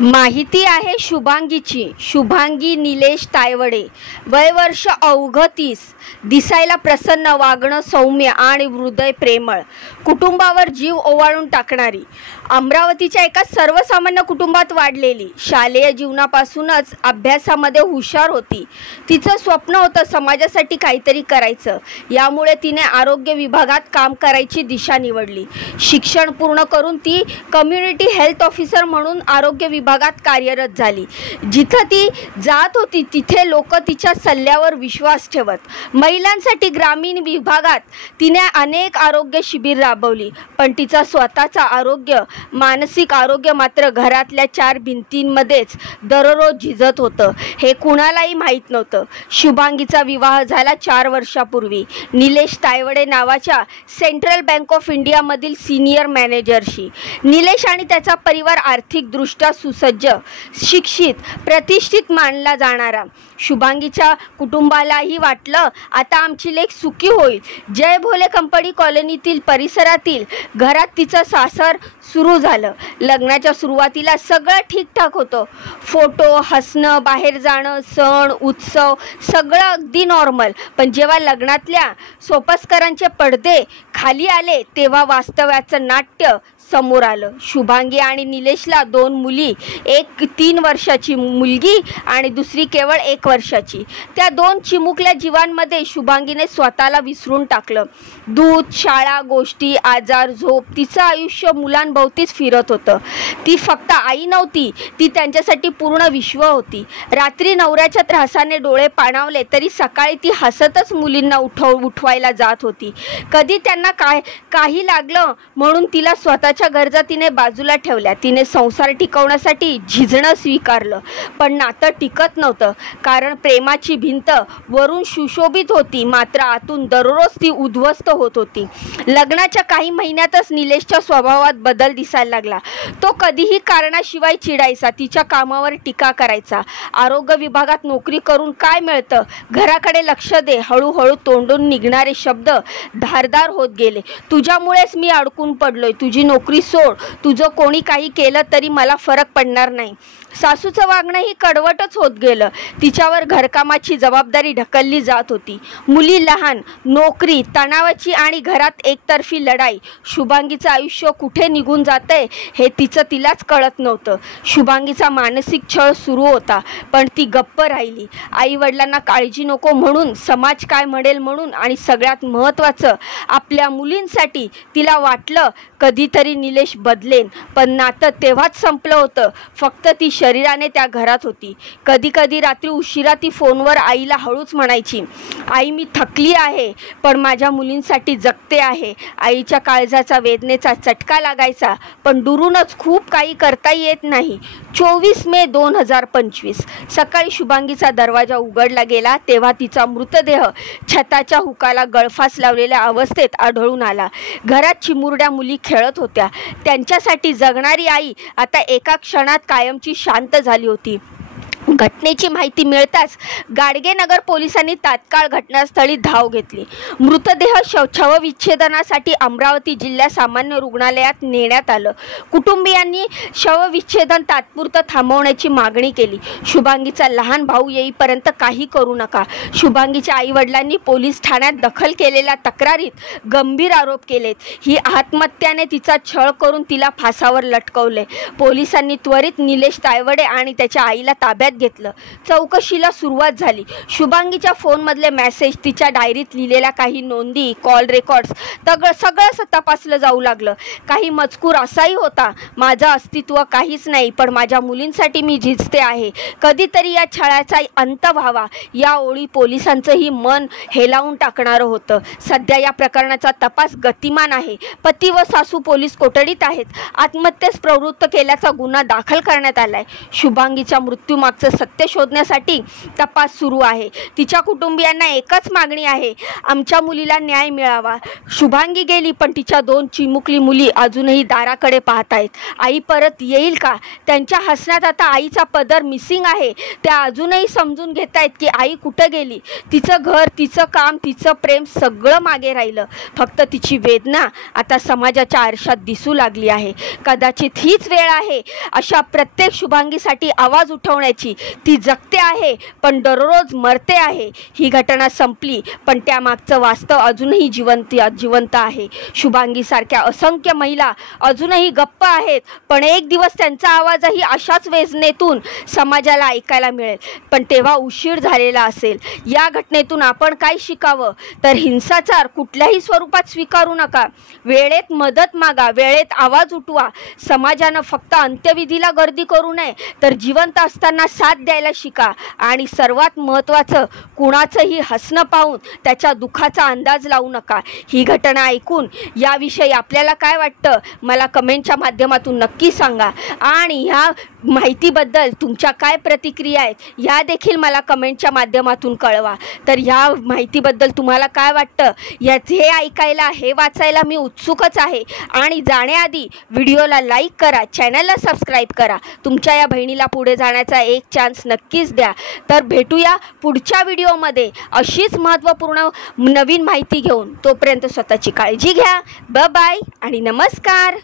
माहिती आहे शुभांगीची. शुभांगी निलेश तायवडे, वय वर्ष अवघं 30, दिसायला प्रसन्न, वागणं सौम्य आणि हृदय प्रेमळ, कुटुंबावर जीव ओवाळून टाकणारी, अमरावतीच्या एका सर्वसामान्य कुटुंबात वाढलेली, शालेय जीवनापासूनच अभ्यासामध्ये हुशार होती. तिचं स्वप्न होतं समाजासाठी काहीतरी करायचं. यामुळे तिने आरोग्य विभागात काम करायची दिशा निवडली. शिक्षण पूर्ण करून ती कम्युनिटी हेल्थ ऑफिसर म्हणून आरोग्य विभागात कार्यरत झाली. जिथं ती जात होती तिथे लोक तिच्या सल्ल्यावर विश्वास ठेवत. महिलांसाठी ग्रामीण विभागात तिने अनेक आरोग्य शिबिर राबवली. पण तिचा स्वतःचा आरोग्य, मानसिक आरोग्य मात्र घरातल्या 4 भिंतींमध्येच दररोज झिजत होतं. हे कुणालाही माहीत नव्हतं. शुभांगीचा विवाह झाला 4 वर्षापूर्वी निलेश तायवडे नावाच्या सेंट्रल बँक ऑफ इंडियामधील सिनियर मॅनेजरशी. निलेश आणि त्याचा परिवार आर्थिकदृष्ट्या सुसज्ज, शिक्षित, प्रतिष्ठित मानला जाणारा. शुभांगीच्या कुटुंबालाही वाटलं आता आमची लेक सुखी होईल. जय भोले कंपनी कॉलनीतील परिसरातील घरात तिचं सासर सुरू झालं. लग्नाच्या सुरुवातीला सगळं ठीकठाक होतं. फोटो, हसणं, बाहेर जाणं, सण उत्सव सगळं अगदी नॉर्मल. पण जेव्हा लग्नातल्या सोपस्करांचे पडदे खाली आले तेव्हा वास्तव्याचं नाट्य समोर आलं. शुभांगी आणि निलेशला 2 मुली, एक 3 वर्षाची मुलगी आणि दुसरी केवळ 1 वर्षाची. त्या 2 चिमुकल्या जीवांमध्ये शुभांगीने स्वतःला विसरून टाकलं. दूध, शाळा, गोष्टी, आजार, झोप, तिचं आयुष्य मुलांभोवतीच फिरत होतं. ती फक्त आई नव्हती, ती त्यांच्यासाठी पूर्ण विश्व होती. रात्री नवऱ्याच्या त्रासाने डोळे पाणावले तरी सकाळी ती हसतच मुलींना उठवायला जात होती. कधी त्यांना काही लागलं म्हणून तिला स्वतःच्या गरजा तिने बाजूला ठेवल्या. तिने संसार टिकवण्यासाठी झिजणं स्वीकारलं. पण नातं टिकत नव्हतं. कारण प्रेमाची भिंत वरून सुशोभित होती मात्र आतून दररोज ती उद्ध्वस्त होत होती. लग्नाच्या काही महिन्यातच निलेशच्या स्वभावात बदल दिसायला लागला. तो कधीही कारणाशिवाय चिडायचा, तिच्या कामावर टीका करायचा. आरोग्य विभागात नोकरी करून काय मिळतं, घराकडे लक्ष दे. हळूहळू तोंडून निघणारे शब्द धारदार होत गेले. तुझ्यामुळेच मी अडकून पडलोय, तुझी नोकरी सोड, तुझं कोणी काही केलं तरी मला फरक पडणार नाही. सासूचं वागणंही कडवटच होत गेलं. तिच्यावर घरकामाची जबाबदारी ढकलली जात होती. मुली लहान, नोकरी, तणावाची आणि घरात एकतर्फी लढाई. शुभांगीचं आयुष्य कुठे निघून जातंय हे तिलाच कळत नव्हतं. शुभांगीचा मानसिक छळ सुरू होता पण ती गप्प राहिली. आई वडिलांना काळजी नको म्हणून, समाज काय म्हणेल म्हणून आणि सगळ्यात महत्त्वाचं आपल्या मुलींसाठी. तिला वाटलं कधीतरी निलेश बदलेन. पण नातं तेव्हाच संपलं होतं. फक्त ती शरीराने त्या घरात होती. कधी कधी रात्री उशिरा ती फोनवर आईला हळूच म्हणायची, आई मी थकली आहे पण माझ्या मुलींसाठी जगते आहे. आईच्या काळजाचा, वेदनेचा चटका लागायचा. पण दुरूनच खूप काही करता येत नाही. 24 मे 2025 सकाळी शुभांगीचा दरवाजा उघडला गेला तेव्हा तिचा मृतदेह छताच्या हुकाला गळफास लावलेल्या अवस्थेत आढळून आला. घरात चिमुरड्या मुली खेळत होत्या. त्यांच्यासाठी जगणारी आई आता एका क्षणात कायमची शांत झाली होती. घटनेची माहिती मिळताच गाडगेनगर पोलिसांनी तात्काळ घटनास्थळी धाव घेतली. मृतदेह शवविच्छेदनासाठी अमरावती जिल्हा सामान्य रुग्णालयात नेण्यात आलं. कुटुंबियांनी शवविच्छेदन तात्पुरतं थांबवण्याची मागणी केली. शुभांगीचा लहान भाऊ येईपर्यंत काही करू नका. शुभांगीच्या आईवडिलांनी पोलीस ठाण्यात दाखल केलेल्या तक्रारीत गंभीर आरोप केलेत. ही आत्महत्याने तिचा छळ करून तिला फासावर लटकवले. पोलिसांनी त्वरित निलेश तायवडे आणि त्याच्या आईला ताब्यात घेतलं. चौकशीला सुरुवात झाली. शुभांगीच्या फोनमधले मेसेज, तिच्या डायरीत लिहिलेल्या काही नोंदी, कॉल रेकॉर्ड्स सगळं तपासलं जाऊ लागलं. काही मजकूर असाही होता, माझं अस्तित्व काहीच नाही पण माझ्या मुलींसाठी मी झिजते आहे. कधीतरी या छळाचा अंत व्हावा. या ओळी पोलिसांचंही मन हेलावून टाकणारं होतं. सध्या या प्रकरणाचा तपास गतिमान आहे. पती व सासू पोलीस कोठडीत आहेत. आत्महत्येस प्रवृत्त केल्याचा गुन्हा दाखल करण्यात आलाय. शुभांगीच्या मृत्यूमागचं याचं सत्य शोधण्यासाठी तपास सुरू आहे. तिच्या कुटुंबियांना एकच मागणी आहे, आमच्या मुलीला न्याय मिळावा. शुभांगी गेली, पण तिच्या 2 चिमुकली मुली अजूनही दाराकडे पाहत आहेत. आई परत येईल का? त्यांच्या हसण्यात आता आईचा पदर मिसिंग आहे. त्या अजूनही समजून घेत आहेत की आई कुठं गेली. तिचं घर, तिचं काम, तिचं प्रेम सगळं मागे राहिलं. फक्त तिची वेदना आता समाजाच्या आरशात दिसू लागली आहे. कदाचित हीच वेळ आहे अशा प्रत्येक शुभांगीसाठी आवाज उठवण्याची. ती जगते आहे पण दररोज मरते आहे. ही घटना संपली, पण त्यामागचं वास्तव अजूनही जिवंत आहे. शुभांगीसारख्या असंख्य महिला अजूनही गप्प आहेत, पण एक दिवस त्यांचा आवाजही अशाच वेदनेतून समाजाला ऐकायला मिळेल. पण तेव्हा उशीर झालेला असेल. या घटनेतून आपण काय शिकावं? तर हिंसाचार कुठल्याही स्वरूपात स्वीकारू नका. वेळेत मदत मागा, वेळेत आवाज उठवा. समाजानं फक्त अंत्यविधीला गर्दी करू नये, तर जिवंत असताना साथ द्यायला शिका. आणि सर्वात महत्त्वाचं, कुणाचंही हसणं पाहून त्याच्या दुःखाचा अंदाज लावू नका. ही घटना ऐकून याविषयी आपल्याला काय वाटतं मला कमेंटच्या माध्यमातून नक्की सांगा. आणि ह्या माहितीबद्दल तुमच्या काय प्रतिक्रिया आहेत ह्या देखील मला कमेंटच्या माध्यमातून कळवा. तर ह्या माहितीबद्दल तुम्हाला काय वाटतं हे ऐकायला, हे वाचायला मी उत्सुकच आहे. आणि जाण्याआधी व्हिडिओला लाईक करा, चॅनलला सबस्क्राईब करा. तुमच्या या बहिणीला पुढे जाण्याचा एक चान्स नक्कीच द्या. तर भेटूया पुढच्या व्हिडिओमध्ये अशीच महत्त्वपूर्ण नवीन माहिती घेऊन. तोपर्यंत स्वतःची काळजी घ्या. बाय आणि नमस्कार.